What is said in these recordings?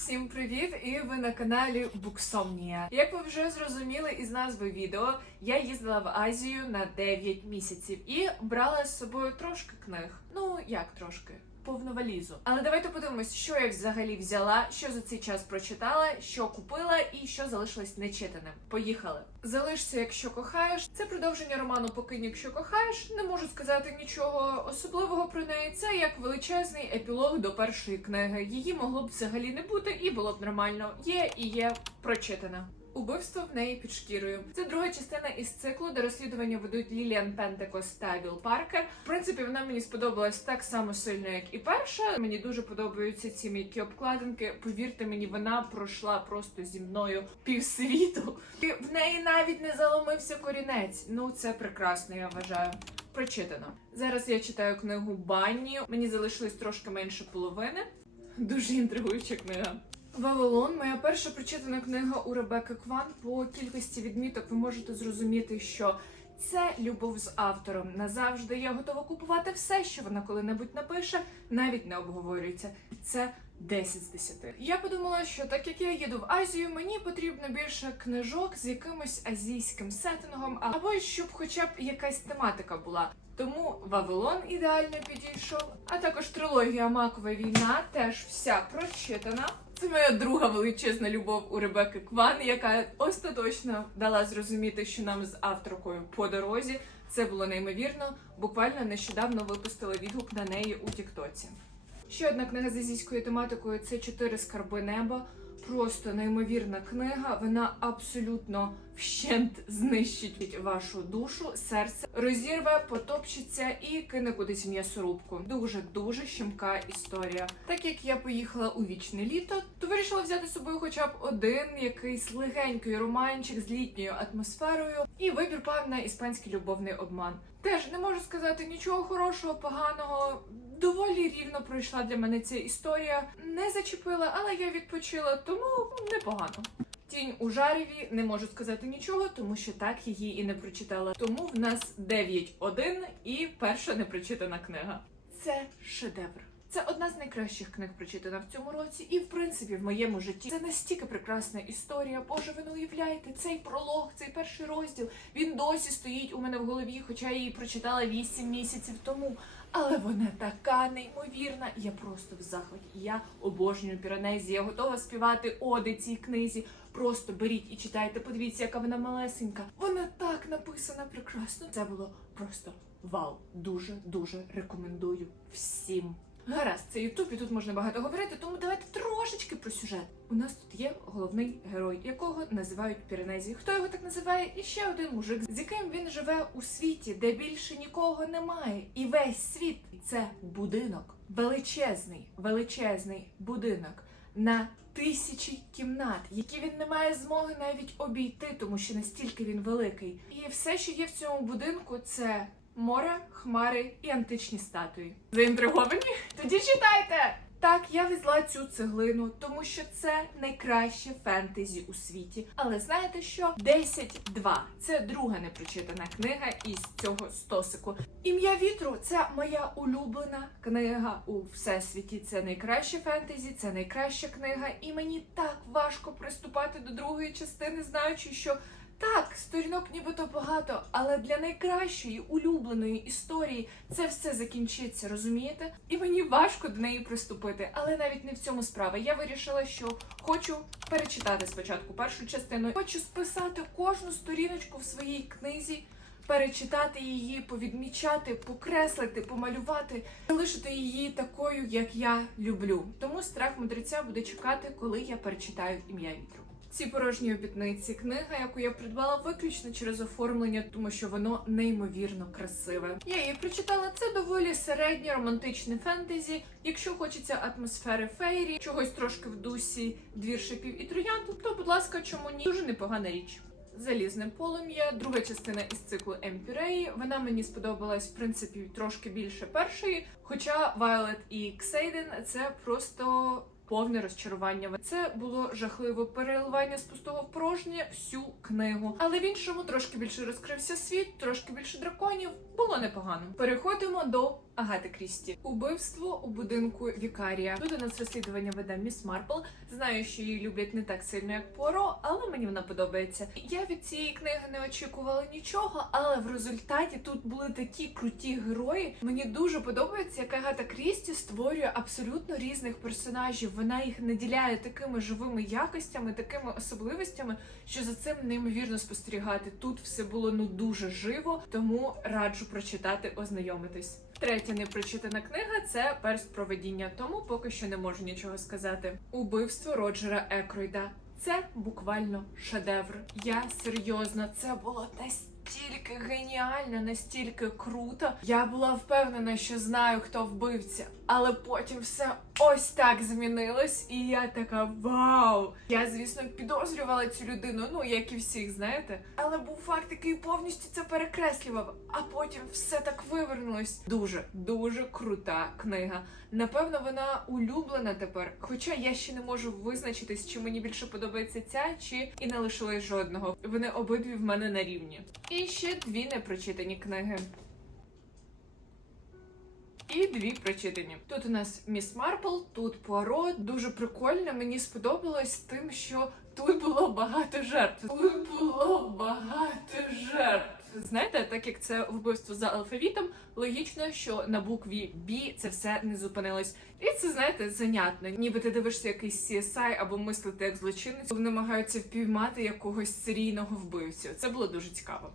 Всім привіт! І ви на каналі Буксомнія. Як ви вже зрозуміли із назви відео, я їздила в Азію на 9 місяців і брала з собою трошки книг. Ну як трошки? Повну валізу. Але давайте подивимось, що я взагалі взяла, що за цей час прочитала, що купила і що залишилось нечитаним. Поїхали. Залишся, якщо кохаєш. Це продовження роману Покинь, якщо кохаєш. Не можу сказати нічого особливого про неї. Це як величезний епілог до першої книги. Її могло б взагалі не бути, і було б нормально. Є і є прочитана. Убивство в неї під шкірою. Це друга частина із циклу, де розслідування ведуть Ліліан Пентекос та Віл Паркер. В принципі, вона мені сподобалась так само сильно, як і перша. Мені дуже подобаються ці м'які обкладинки. Повірте мені, вона пройшла просто зі мною півсвіту. І в неї навіть не заломився корінець. Ну це прекрасно, я вважаю. Прочитано. Зараз я читаю книгу Банні. Мені залишилось трошки менше половини. Дуже інтригуюча книга. Вавилон, моя перша прочитана книга у Ребекки Кван. По кількості відміток ви можете зрозуміти, що це любов з автором. Назавжди я готова купувати все, що вона коли-небудь напише, навіть не обговорюється. Це 10 з 10. Я подумала, що так як я їду в Азію, мені потрібно більше книжок з якимось азійським сеттингом, або щоб хоча б якась тематика була. Тому Вавилон ідеально підійшов, а також трилогія Макова війна теж вся прочитана. Це моя друга величезна любов у Ребекки Кван, яка остаточно дала зрозуміти, що нам з авторкою по дорозі. Це було неймовірно. Буквально нещодавно випустила відгук на неї у Тіктоці. Ще одна книга з азійською тематикою це чотири скарби неба. Просто неймовірна книга. Вона абсолютно вщент знищить вашу душу, серце, розірве, потопчеться і кине кудись м'ясорубку. Дуже дуже щемка історія. Так як я поїхала у вічне літо, то вирішила взяти з собою хоча б один якийсь легенький романчик з літньою атмосферою. І вибір пав на іспанський любовний обман. Теж не можу сказати нічого хорошого, поганого. Рівно пройшла для мене ця історія. Не зачепила, але я відпочила, тому непогано. Тінь у жареві не можу сказати нічого, тому що так її і не прочитала. Тому в нас 9-1 і перша непрочитана книга. Це шедевр. Це одна з найкращих книг прочитана в цьому році, і в принципі в моєму житті це настільки прекрасна історія. Боже, ви не уявляєте, цей пролог, цей перший розділ. Він досі стоїть у мене в голові, хоча я її прочитала 8 місяців тому. Але вона така неймовірна. Я просто в захваті. Я обожнюю Піранезі. Я готова співати оди цій книзі. Просто беріть і читайте. Подивіться, яка вона малесенька. Вона так написана прекрасно. Це було просто вау. Дуже дуже рекомендую всім. Гаразд, це Ютуб, і тут можна багато говорити, тому давайте трошечки про сюжет. У нас тут є головний герой, якого називають Піренезі. Хто його так називає? І ще один мужик, з яким він живе у світі, де більше нікого немає. І весь світ це будинок. Величезний, величезний будинок на тисячі кімнат, які він не має змоги навіть обійти, тому що настільки він великий. І все, що є в цьому будинку, це море, хмари і античні статуї. Заінтриговані? Тоді читайте! Так, я везла цю цеглину, тому що це найкраще фентезі у світі. Але знаєте що? 10-2. Це друга непрочитана книга із цього стосику. Ім'я вітру це моя улюблена книга у всесвіті. Це найкраще фентезі, це найкраща книга, і мені так важко приступати до другої частини, знаючи, що. Так, сторінок нібито багато, але для найкращої улюбленої історії це все закінчиться, розумієте? І мені важко до неї приступити, але навіть не в цьому справа. Я вирішила, що хочу перечитати спочатку першу частину. Хочу списати кожну сторіночку в своїй книзі, перечитати її, повідмічати, покреслити, помалювати, залишити її такою, як я люблю. Тому страх мудреця буде чекати, коли я перечитаю ім'я вітру. Ці порожні обітниці книга, яку я придбала виключно через оформлення, тому що воно неймовірно красиве. Я її прочитала. Це доволі середнє романтичне фентезі. Якщо хочеться атмосфери фейрі, чогось трошки в дусі двіршиків і троянд, то будь ласка, чому ні? Дуже непогана річ. Залізне полум'я, друга частина із циклу Емпіреї. Вона мені сподобалась в принципі трошки більше першої. Хоча Вайлет і Ксейден це просто повне розчарування. Це було жахливе переливання з пустого в порожнє всю книгу. Але в іншому трошки більше розкрився світ, трошки більше драконів. Було непогано. Переходимо до Агати Крісті. Убивство у будинку Вікарія. Тут у нас розслідування веде Міс Марпл. Знаю, що її люблять не так сильно, як Поро, але мені вона подобається. Я від цієї книги не очікувала нічого, але в результаті тут були такі круті герої. Мені дуже подобається, як Агата Крісті створює абсолютно різних персонажів. Вона їх наділяє такими живими якостями, такими особливостями, що за цим неймовірно спостерігати. Тут все було ну дуже живо, тому раджу прочитати, ознайомитись. Третя непрочитана книга це перст проведіння, тому поки що не можу нічого сказати. Убивство Роджера Екройда. Це буквально шедевр. Я серйозно, це було настільки геніально, настільки круто. Я була впевнена, що знаю, хто вбивця, але потім все ось так змінилось, і я така вау! Я, звісно, підозрювала цю людину, ну як і всіх, знаєте. Але був факт, який повністю це перекреслював, а потім все так вивернулось. Дуже, дуже крута книга. Напевно, вона улюблена тепер. Хоча я ще не можу визначитись, чи мені більше подобається ця, чи і не лишилось жодного. Вони обидві в мене на рівні. І ще дві непрочитані книги. І дві прочитані. Тут у нас Міс Марпл, тут Пуаро. Дуже прикольно. Мені сподобалось тим, що тут було багато жертв. Тут було багато жертв. Знаєте, так як це вбивство за алфавітом, логічно, що на букві B це все не зупинилось. І це знаєте занятно. Ніби ти дивишся якийсь CSI або мислити як злочинець, намагаються впіймати якогось серійного вбивцю. Це було дуже цікаво.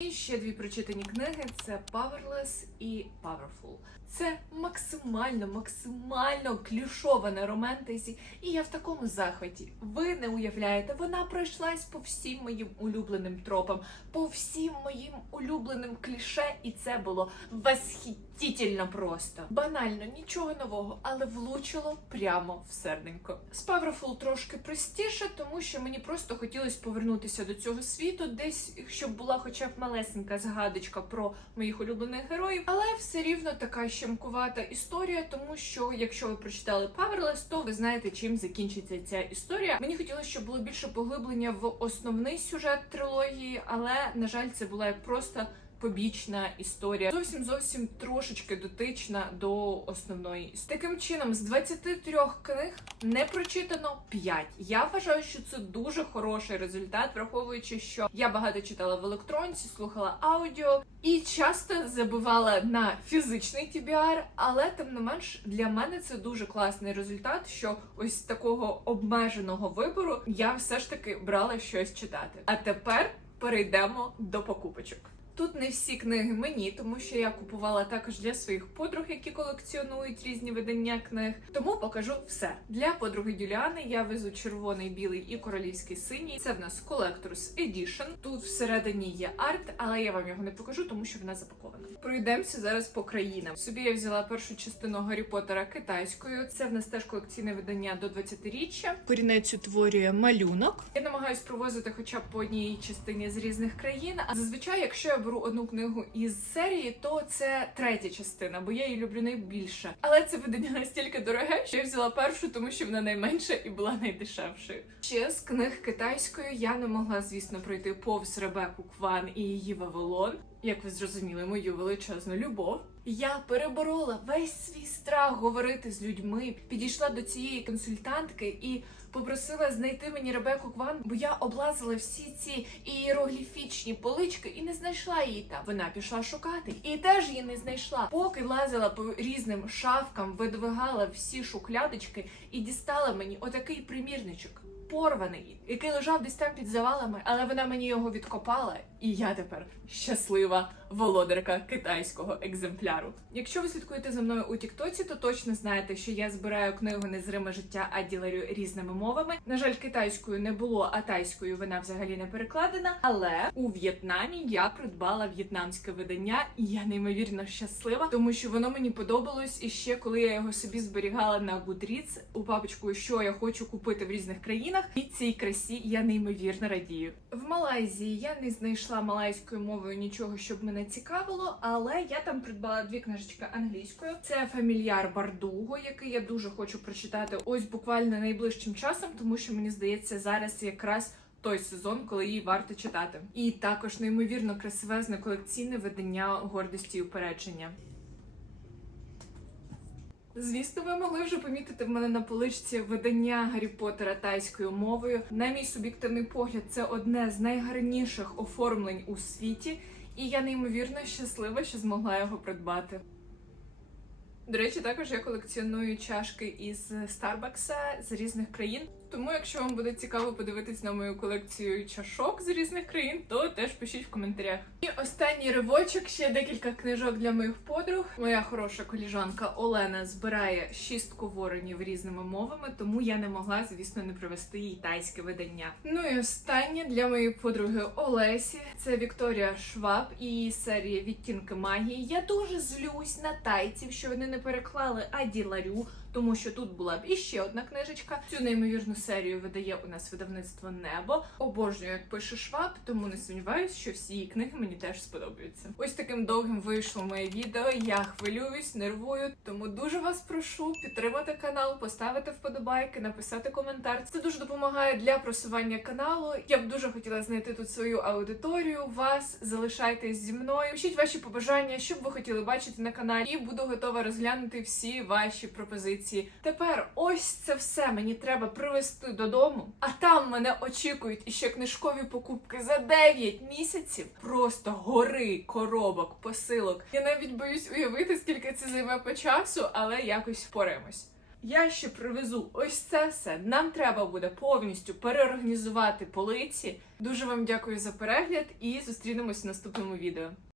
І ще дві прочитані книги: це Powerless і Powerful. Це максимально, максимально клюшоване романтезі, і я в такому захваті. Ви не уявляєте, вона пройшлась по всім моїм улюбленим тропам, по всім моїм улюбленим кліше, і це було восхитительно просто. Банально, нічого нового, але влучило прямо в серденько. З Powerful трошки простіше, тому що мені просто хотілося повернутися до цього світу, десь щоб була хоча б малесенька згадочка про моїх улюблених героїв, але все рівно така щемкувата історія, тому що якщо ви прочитали Powerless, то ви знаєте, чим закінчиться ця історія. Мені хотілося, щоб було більше поглиблення в основний сюжет трилогії, але на жаль, це була просто. Побічна історія зовсім зовсім трошечки дотична до основної історії. Таким чином, з 23 книг не прочитано 5. Я вважаю, що це дуже хороший результат, враховуючи, що я багато читала в електронці, слухала аудіо і часто забивала на фізичний TBR, але тим не менш для мене це дуже класний результат, що ось такого обмеженого вибору я все ж таки брала щось читати. А тепер перейдемо до покупочок. Тут не всі книги мені, тому що я купувала також для своїх подруг, які колекціонують різні видання книг. Тому покажу все. Для подруги Дюліани я везу червоний, білий і королівський синій. Це в нас Collector's Edition. Тут всередині є арт, але я вам його не покажу, тому що вона запакована. Пройдемося зараз по країнам. Собі я взяла першу частину Гаррі Поттера китайською. Це в нас теж колекційне видання до 20-річчя. Корінець утворює малюнок. Я намагаюсь привозити хоча б по одній частині з різних країн. А зазвичай, якщо я беру одну книгу із серії, то це третя частина, бо я її люблю найбільше. Але це видання настільки дороге, що я взяла першу, тому що вона найменша і була найдешевшою. Ще з книг китайською я не могла, звісно, пройти повз Ребеку Кван і її Вавилон. Як ви зрозуміли, мою величезну любов. Я переборола весь свій страх говорити з людьми. Підійшла до цієї консультантки і попросила знайти мені Ребеку Кван, бо я облазила всі ці ієрогліфічні полички і не знайшла її там. Вона пішла шукати і теж її не знайшла. Поки лазила по різним шафкам, видвигала всі шухлядочки і дістала мені отакий примірничок. Порваний, який лежав десь там під завалами, але вона мені його відкопала, і я тепер щаслива володарка китайського екземпляру. Якщо ви слідкуєте за мною у Тіктоці, то точно знаєте, що я збираю книгу Незриме життя Аділерю різними мовами. На жаль, китайською не було, а тайською вона взагалі не перекладена. Але у В'єтнамі я придбала в'єтнамське видання, і я неймовірно щаслива, тому що воно мені подобалось. І ще коли я його собі зберігала на Goodreads у папочку, що я хочу купити в різних країнах, і цій красі я неймовірно радію. В Малайзії я не знайшла малайською мовою нічого, щоб мене цікавило, але я там придбала дві книжечки англійською. Це фамільяр Бардуго, який я дуже хочу прочитати ось буквально найближчим часом, тому що мені здається, зараз якраз. той сезон, коли її варто читати. І також неймовірно красивезне колекційне видання гордості і упередження. Звісно, ви могли вже помітити в мене на поличці видання Гаррі Поттера тайською мовою. На мій суб'єктивний погляд, це одне з найгарніших оформлень у світі, і я неймовірно щаслива, що змогла його придбати. До речі, також я колекціоную чашки із Старбакса з різних країн. Тому, якщо вам буде цікаво подивитись на мою колекцію чашок з різних країн, то теж пишіть в коментарях. І останній ривочок ще декілька книжок для моїх подруг. Моя хороша коліжанка Олена збирає шістку воронів різними мовами, тому я не могла, звісно, не привезти їй тайське видання. Ну і останнє для моєї подруги Олесі це Вікторія Шваб і її серія Відтінки магії. Я дуже злюсь на тайців, що вони не переклали Аді Ларю, тому що тут була б іще одна книжечка. Цю неймовірну серію видає у нас видавництво Небо. Обожнюю, як пише Шваб, тому не сумніваюсь, що всі її книги мені теж сподобаються. Ось таким довгим вийшло моє відео. Я хвилююсь, нервую, тому дуже вас прошу підтримати канал, поставити вподобайки, написати коментар. Це дуже допомагає для просування каналу. Я б дуже хотіла знайти тут свою аудиторію. Вас залишайтесь зі мною. Пишіть ваші побажання, що б ви хотіли бачити на каналі, і буду готова розглянути всі ваші пропозиції. Тепер ось це все мені треба привезти додому, а там мене очікують іще книжкові покупки за 9 місяців. Просто гори коробок, посилок. Я навіть боюсь уявити, скільки це займе по часу, але якось впораємось. Я ще привезу ось це все. Нам треба буде повністю переорганізувати полиці. Дуже вам дякую за перегляд і зустрінемось в наступному відео.